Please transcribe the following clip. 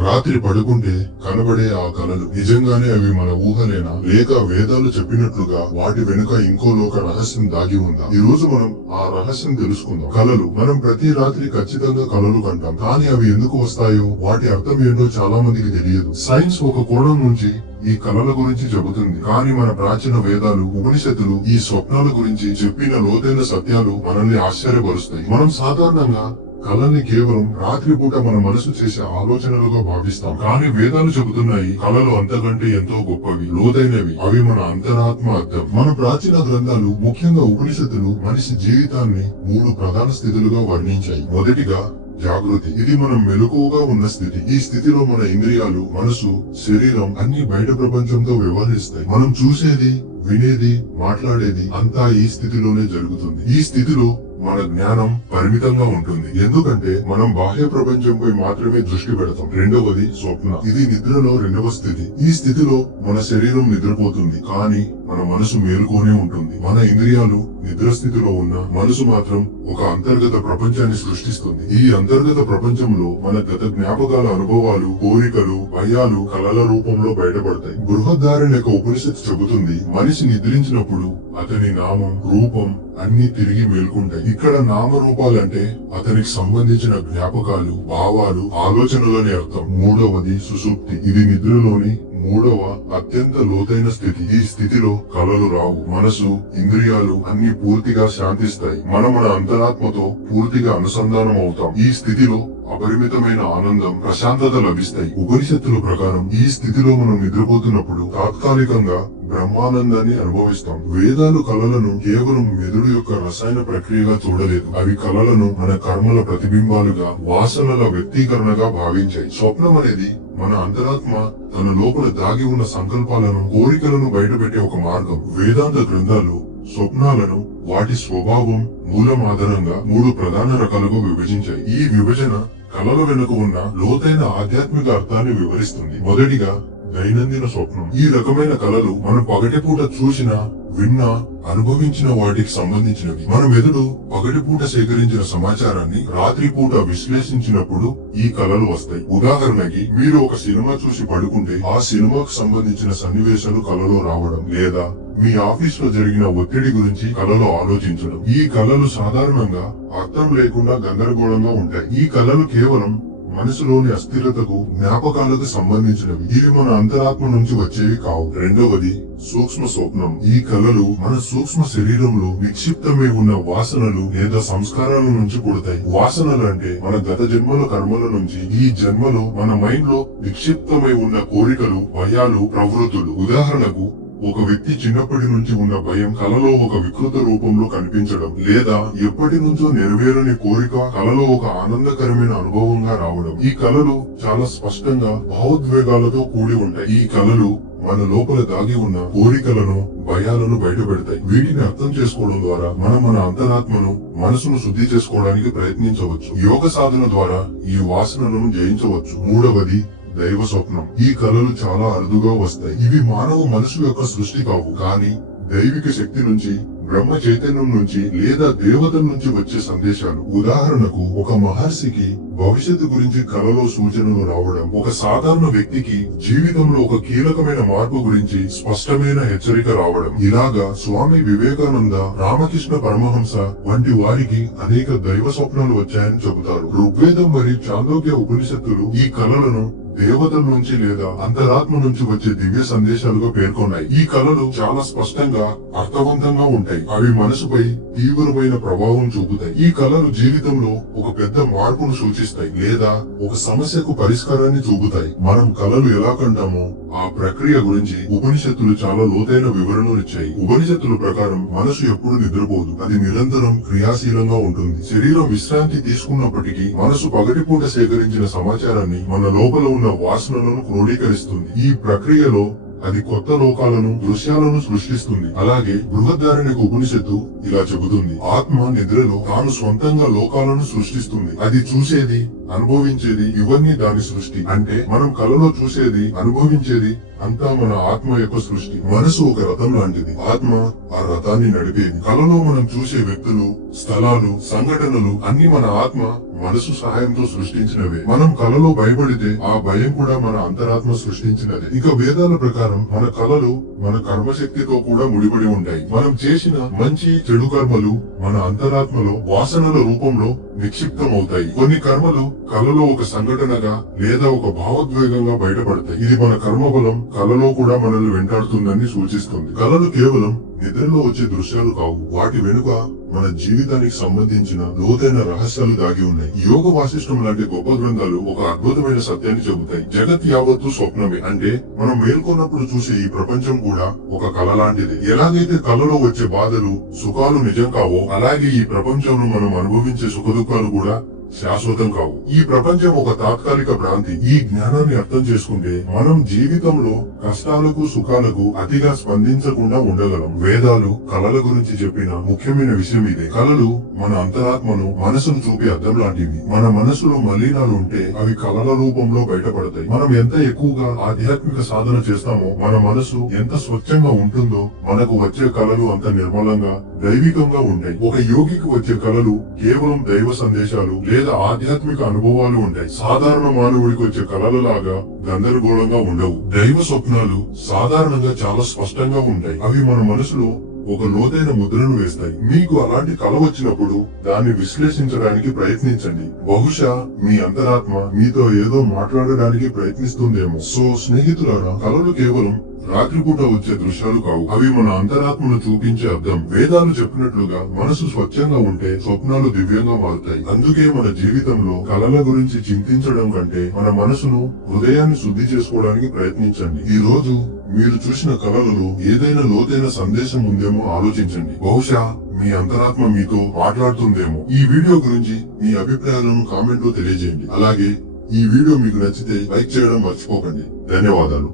రాత్రి పడుకుంటే కనబడే ఆ కలలు నిజంగానే అవి మన ఊహలేనా? లేక వేదాలు చెప్పినట్లుగా వాటి వెనుక ఇంకో లోక రహస్యం దాగి ఉందా? ఈ రోజు మనం ఆ రహస్యం తెలుసుకుందాం. కలలు. మనం ప్రతి రాత్రి ఖచ్చితంగా కలలు కంటాం. కానీ అవి ఎందుకు వస్తాయో వాటి అర్థం ఏంటో చాలా మందికి తెలియదు. సైన్స్ ఒక కోణం నుంచి ఈ కళల గురించి చెబుతుంది. కానీ మన ప్రాచీన వేదాలు ఉపనిషత్తులు ఈ స్వప్నాల గురించి చెప్పిన లోతైన సత్యాలు మనల్ని ఆశ్చర్యపరుస్తాయి. మనం సాధారణంగా కళని కేవలం రాత్రిపూట మన మనసు చేసే ఆలోచనలుగా భావిస్తాం. కానీ వేదాలు చెబుతున్నాయి కళలు అంతకంటే ఎంతో గొప్పవి లోతైనవి. అవి మన అంతరాత్మ అర్థం. మన ప్రాచీన గ్రంథాలు ముఖ్యంగా ఉపనిషత్తులు మనిషి జీవితాన్ని మూడు ప్రధాన స్థితులుగా వర్ణించాయి. మొదటిగా జాగృతి. ఇది మనం మెలకువగా ఉన్న స్థితి. ఈ స్థితిలో మన ఇంద్రియాలు మనసు శరీరం అన్ని బయట ప్రపంచంతో వ్యవహరిస్తాయి. మనం చూసేది వినేది మాట్లాడేది అంతా ఈ స్థితిలోనే జరుగుతుంది. ఈ స్థితిలో మన జ్ఞానం పరిమితంగా ఉంటుంది. ఎందుకంటే మనం బాహ్య ప్రపంచంపై మాత్రమే దృష్టి పెడతాం. రెండవది స్వప్న. ఇది నిద్రలో రెండవ స్థితి. ఈ స్థితిలో మన శరీరం నిద్రపోతుంది. కానీ మన మనసు మేలుకోనే ఉంటుంది. మన ఇంద్రియాలు నిద్ర స్థితిలో ఉన్న మనసు మాత్రం ఒక అంతర్గత ప్రపంచాన్ని సృష్టిస్తుంది. ఈ అంతర్గత ప్రపంచంలో మన గత జ్ఞాపకాల అనుభవాలు కోరికలు భయాలు కళల రూపంలో బయటపడతాయి. బృహద్ధారణ్యక ఉపనిషత్తు చెబుతుంది మనిషి నిద్రించినప్పుడు అతని నామం రూపం అన్ని తిరిగి మేల్కొంటాయి. ఇక్కడ నామరూపాలంటే అతనికి సంబంధించిన జ్ఞాపకాలు భావాలు ఆలోచనలనే అర్థం. మూడవది సుసుప్తి. ఇది నిద్రలోని మూడవ అత్యంత లోతైన స్థితి. ఈ స్థితిలో కలలు రావు. మనసు ఇంద్రియాలు అన్ని పూర్తిగా శాంతిస్తాయి. మనం మన అంతరాత్మతో పూర్తిగా అనుసంధానం అవుతాం ఈ స్థితిలో అపరిమితమైన ఆనందం ప్రశాంతత లభిస్తాయి. ఉపనిషత్తుల ప్రకారం ఈ స్థితిలో మనం నిద్రపోతున్నప్పుడు తాత్కాలికంగా బ్రహ్మానందాన్ని అనుభవిస్తాం. వేదాలు కళలను కేవలం మెదడు యొక్క రసాయన ప్రక్రియగా చూడలేదు. అవి కళలను మన కర్మల ప్రతిబింబాలుగా వాసనల వ్యక్తీకరణగా భావించాయి. స్వప్నం అనేది మన అంతరాత్మ తన లోపల దాగి ఉన్న సంకల్పాలను కోరికలను బయటపెట్టే ఒక మార్గం. వేదాంత గ్రంథాలు స్వప్నాలను వాటి స్వభావం మూలం ఆధారంగా మూడు ప్రధాన రకాలుగా విభజించాయి. ఈ విభజన కళల వెనుక ఉన్న లోతైన ఆధ్యాత్మిక అర్థాన్ని వివరిస్తుంది. మొదటిగా దైనందిన స్వప్నం. ఈ రకమైన కళలు మనం పగటిపూట చూసిన విన్నా అనుభవించిన వాటికి సంబంధించినవి. మన మెదడు పగటిపూట సేకరించిన సమాచారాన్ని రాత్రిపూట విశ్లేషించినప్పుడు ఈ కళలు వస్తాయి. ఉదాహరణకి మీరు ఒక సినిమా చూసి పడుకుంటే ఆ సినిమాకు సంబంధించిన సన్నివేశాలు కళలో రావడం లేదా మీ ఆఫీస్లో జరిగిన ఒత్తిడి గురించి కళలు ఆలోచించడం. ఈ కళలు సాధారణంగా అర్థం లేకుండా గందరగోళంగా ఉంటాయి. ఈ కళలు కేవలం మనసులోని అస్థిరతకు జ్ఞాపకాలకు సంబంధించినవి. ఇవి మన అంతరాత్మ నుంచి వచ్చేవి కావు. రెండవది సూక్ష్మ స్వప్నం. ఈ కళలు మన సూక్ష్మ శరీరంలో నిక్షిప్తమై ఉన్న వాసనలు లేదా సంస్కారాల నుంచి పుడతాయి. వాసనలు అంటే మన గత జన్మల కర్మల నుంచి ఈ జన్మలో మన మైండ్లో నిక్షిప్తమై ఉన్న కోరికలు భయాలు ప్రవృత్తులు. ఉదాహరణకు ఒక వ్యక్తి చిన్నప్పటి నుంచి ఉన్న భయం కలలో ఒక వికృత రూపంలో కనిపించడం లేదా ఎప్పటి నుంచో నెరవేరని కోరిక కలలో ఒక ఆనందకరమైన అనుభవంగా రావడం. ఈ కళలు చాలా స్పష్టంగా భావోద్వేగాలతో కూడి ఉంటాయి. ఈ కళలు మన లోపల దాగి ఉన్న కోరికలను భయాలను బయటపెడతాయి. వీటిని అర్థం చేసుకోవడం ద్వారా మనం మన అంతరాత్మను మనసును శుద్ధి చేసుకోవడానికి ప్రయత్నించవచ్చు. యోగ సాధన ద్వారా ఈ వాసనలను జయించవచ్చు. మూడవది దైవ స్వప్నం. ఈ కళలు చాలా అరుదుగా వస్తాయి. ఇవి మానవ మనసు యొక్క సృష్టి కావు. కానీ దైవిక శక్తి నుంచి బ్రహ్మ చైతన్యం నుంచి లేదా దేవతల నుంచి వచ్చే సందేశాలు. ఉదాహరణకు ఒక మహర్షికి భవిష్యత్తు గురించి కలలో సూచనలు రావడం ఒక సాధారణ వ్యక్తికి జీవితంలో ఒక కీలకమైన మార్పు గురించి స్పష్టమైన హెచ్చరిక రావడం. ఇలాగా స్వామి వివేకానంద రామకృష్ణ పరమహంస వంటి వారికి అనేక దైవ స్వప్నాలు వచ్చాయని చెబుతారు. ఋగ్వేదం మరియు చాందోగ్య ఉపనిషత్తులు ఈ కళలను దేవతల నుంచి లేదా అంతరాత్మ నుంచి వచ్చే దివ్య సందేశాలుగా పేర్కొన్నాయి. ఈ కళలు చాలా స్పష్టంగా అర్థవంతంగా ఉంటాయి. అవి మనసుపై తీవ్రమైన ప్రభావం చూపుతాయి. ఈ కళలు జీవితంలో ఒక పెద్ద మార్పును సూచిస్తాయి లేదా ఒక సమస్యకు పరిష్కారాన్ని చూపుతాయి. మనం కళలు ఎలా కంటామో ఆ ప్రక్రియ గురించి ఉపనిషత్తులు చాలా లోతైన వివరణలు ఇచ్చాయి. ఉపనిషత్తుల ప్రకారం మనసు ఎప్పుడు నిద్రపోదు. అది నిరంతరం క్రియాశీలంగా ఉంటుంది. శరీరం విశ్రాంతి తీసుకున్నప్పటికీ మనసు పగటిపూట సేకరించిన సమాచారాన్ని మన లోపల ఉన్న వాసనలను క్రోడీకరిస్తుంది. ఈ ప్రక్రియలో అది కొత్త లోకాలను దృశ్యాలను సృష్టిస్తుంది. అలాగే బృహద్ధారణకు ఉపనిషత్తు ఇలా చెబుతుంది. ఆత్మ నిద్రలో తాను స్వంతంగా లోకాలను సృష్టిస్తుంది. అది చూసేది అనుభవించేది ఇవన్నీ దాని సృష్టి. అంటే మనం కలలో చూసేది అనుభవించేది అంతా మన ఆత్మ యొక్క సృష్టి. మనసు ఒక రథం లాంటిది. ఆత్మ ఆ రథాన్ని నడిపేది కలలో మనం చూసే వ్యక్తులు స్థలాలు సంఘటనలు అన్ని మన ఆత్మ మనసు సహాయంతో సృష్టించినవే. మనం కలలో భయపడితే ఆ భయం కూడా మన అంతరాత్మ సృష్టించినది. ఇక వేదాల ప్రకారం మన కలలు మన కర్మశక్తితో కూడా ముడిపడి ఉంటాయి. మనం చేసిన మంచి చెడు కర్మలు మన అంతరాత్మలో వాసనల రూపంలో నిక్షిప్తం అవుతాయి కొన్ని కర్మలు కలలో ఒక సంఘటనగా లేదా ఒక భావోద్వేగంగా బయటపడతాయి. ఇది మన కర్మబలం కలలో కూడా మనల్ని వెంటాడుతుందని సూచిస్తుంది. కలలు కేవలం నిద్రలో వచ్చే దృశ్యాలు కావు. వాటి వెనుక మన జీవితానికి సంబంధించిన లోతైన రహస్యాలు దాగి ఉన్నాయి. యోగ వాసిష్టం లాంటి గొప్ప గ్రంథాలు ఒక అద్భుతమైన సత్యాన్ని చెబుతాయి. జగత్ యావత్తు స్వప్నమే. అంటే మనం మేల్కొన్నప్పుడు చూసే ఈ ప్రపంచం కూడా ఒక కళ లాంటిది. ఎలాగైతే కళలో వచ్చే బాధలు సుఖాలు నిజం కావో అలాగే ఈ ప్రపంచంలో మనం అనుభవించే సుఖ దుఃఖాలు కూడా శాశ్వతం కావు. ఈ ప్రపంచం ఒక తాత్కాలిక భ్రాంతి. ఈ జ్ఞానాన్ని అర్థం చేసుకుంటే మనం జీవితంలో కష్టాలకు సుఖాలకు అతిగా స్పందించకుండా ఉండగలం. వేదాలు కళల గురించి చెప్పిన ముఖ్యమైన విషయం ఇదే. కళలు మన అంతరాత్మను మనసును చూపే అర్థం లాంటివి. మన మనసులో మలినాలు ఉంటే అవి కళల రూపంలో బయటపడతాయి. మనం ఎంత ఎక్కువగా ఆధ్యాత్మిక సాధన చేస్తామో మన మనసు ఎంత స్వచ్ఛంగా ఉంటుందో మనకు వచ్చే కళలు అంత నిర్మలంగా దైవికంగా ఉంటాయి. ఒక యోగికి వచ్చే కళలు కేవలం దైవ సందేశాలు లేదా ఆధ్యాత్మిక అనుభవాలు ఉంటాయి. సాధారణ మానవుడికి వచ్చే కళలు లాగా గందరగోళంగా ఉండవు. దైవ స్వప్నాలు సాధారణంగా చాలా స్పష్టంగా ఉంటాయి. అవి మన మనసులో ఒక లోతైన ముద్రను వేస్తాయి. మీకు అలాంటి కళ వచ్చినప్పుడు దాన్ని విశ్లేషించడానికి ప్రయత్నించండి. బహుశా మీ అంతరాత్మ మీతో ఏదో మాట్లాడడానికి ప్రయత్నిస్తుందేమో. సో స్నేహితులారా కళలు కేవలం రాత్రిపూట వచ్చే దృశ్యాలు కావు. అవి మన అంతరాత్మను చూపించే అర్థం. వేదాలు చెప్పినట్లుగా మనసు స్వచ్ఛంగా ఉంటే స్వప్నాలు దివ్యంగా మారుతాయి. అందుకే మన జీవితంలో కళల గురించి చింతించడం కంటే మన మనసును హృదయాన్ని శుద్ధి చేసుకోవడానికి ప్రయత్నించండి. ఈ రోజు మీరు చూసిన కళలలో ఏదైనా లోతైన సందేశం ఉందేమో ఆలోచించండి. బహుశా మీ అంతరాత్మ మీతో మాట్లాడుతుందేమో. ఈ వీడియో గురించి మీ అభిప్రాయాలను కామెంట్లో తెలియజేయండి. అలాగే ఈ వీడియో మీకు నచ్చితే లైక్ చేయడం మర్చిపోకండి. ధన్యవాదాలు.